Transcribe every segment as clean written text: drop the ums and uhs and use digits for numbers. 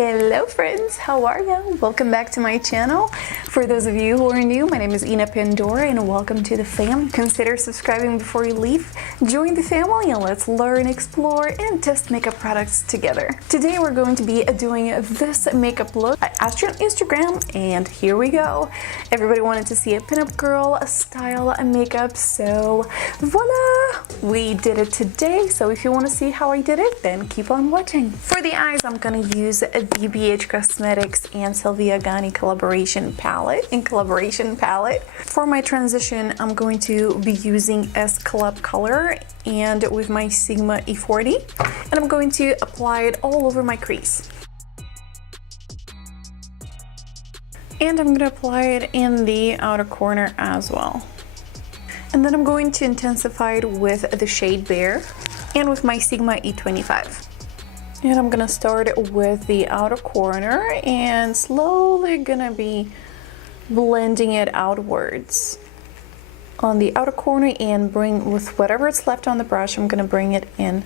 Hello friends, how are you? Welcome back to my channel. For those of you who are new, my name is Ina Pandora and welcome to the fam. Consider subscribing before you leave. Join the family and let's learn, explore, and test makeup products together. Today we're going to be doing this makeup look. I asked you on Instagram and here we go. Everybody wanted to see a pinup girl style makeup, so voila! We did it today, so if you want to see how I did it, then keep on watching. For the eyes, I'm gonna use the BH Cosmetics and SYLVIA GANI collaboration palette. For my transition, I'm going to be using S Club color and with my Sigma E40, and I'm going to apply it all over my crease. And I'm gonna apply it in the outer corner as well. And then I'm going to intensify it with the shade Bare and with my Sigma E25. And I'm gonna start with the outer corner and slowly gonna be blending it outwards on the outer corner and bring with whatever's left on the brush, I'm gonna bring it in. And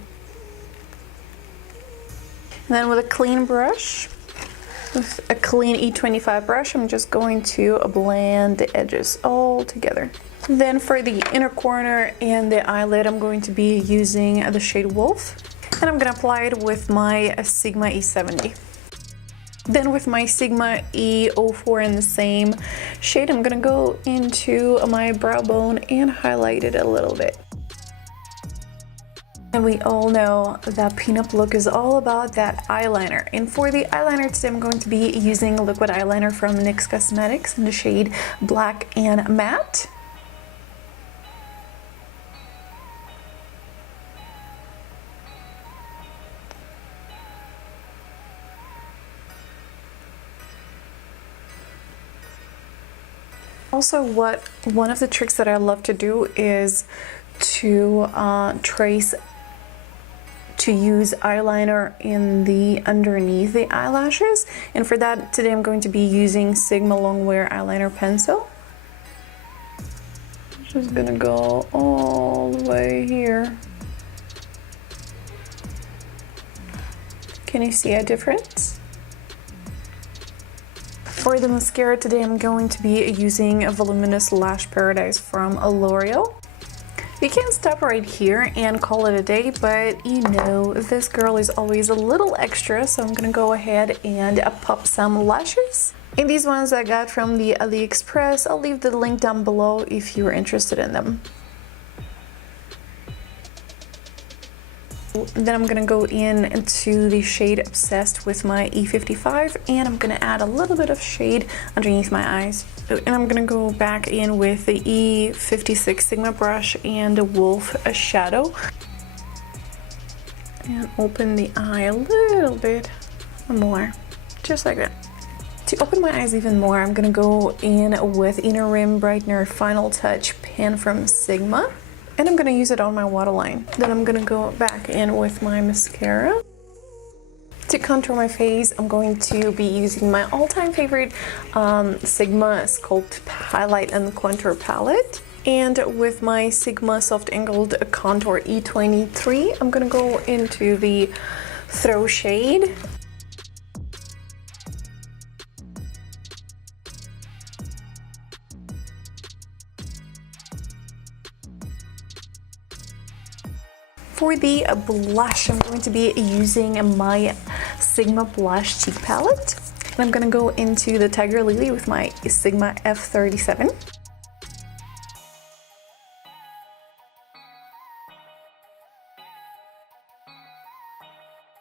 then with a clean brush, with a clean E25 brush, I'm just going to blend the edges all together. Then for the inner corner and the eyelid, I'm going to be using the shade Wolf. And I'm gonna apply it with my Sigma E70. Then with my Sigma E04 in the same shade, I'm gonna go into my brow bone and highlight it a little bit. And we all know that pinup look is all about that eyeliner. And for the eyeliner today, I'm going to be using liquid eyeliner from NYX Cosmetics in the shade Black and Matte. Also, one of the tricks that I love to do is to use eyeliner in the underneath the eyelashes, and for that today I'm going to be using Sigma Longwear eyeliner pencil. Just gonna go all the way here. Can you see a difference? For the mascara today, I'm going to be using a Voluminous Lash Paradise from L'Oreal. You can stop right here and call it a day, but you know, this girl is always a little extra, so I'm gonna go ahead and pop some lashes. And these ones I got from the AliExpress. I'll leave the link down below if you're interested in them. Then I'm gonna go into the shade Obsessed with my E55, and I'm gonna add a little bit of shade underneath my eyes. And I'm gonna go back in with the E56 Sigma brush and a Wolf shadow. And open the eye a little bit more, just like that. To open my eyes even more, I'm gonna go in with Inner Rim Brightener Final Touch pen from Sigma. And I'm gonna use it on my waterline. Then I'm gonna go back in with my mascara. To contour my face, I'm going to be using my all-time favorite Sigma Sculpt Highlight and Contour Palette. And with my Sigma Soft Angled Contour E23, I'm gonna go into the Throw shade. For the blush, I'm going to be using my Sigma Blush Cheek Palette. And I'm going to go into the Tiger Lily with my Sigma F37.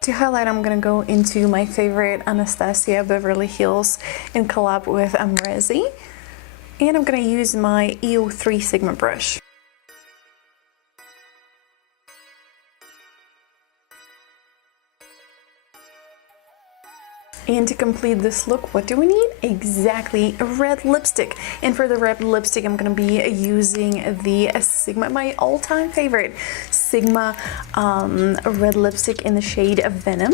To highlight, I'm going to go into my favorite Anastasia Beverly Hills in collab with Amrezi. And I'm going to use my E03 Sigma brush. And to complete this look, what do we need? Exactly, a red lipstick. And for the red lipstick, I'm gonna be using the Sigma, my all-time favorite, Sigma red lipstick in the shade Venom.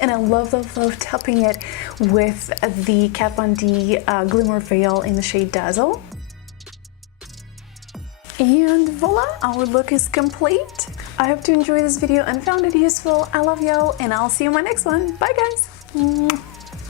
And I love topping it with the Kat Von D Glimmer Veil in the shade Dazzle. And voila, our look is complete. I hope you enjoyed this video and found it useful. I love y'all, and I'll see you in my next one. Bye guys! Mm.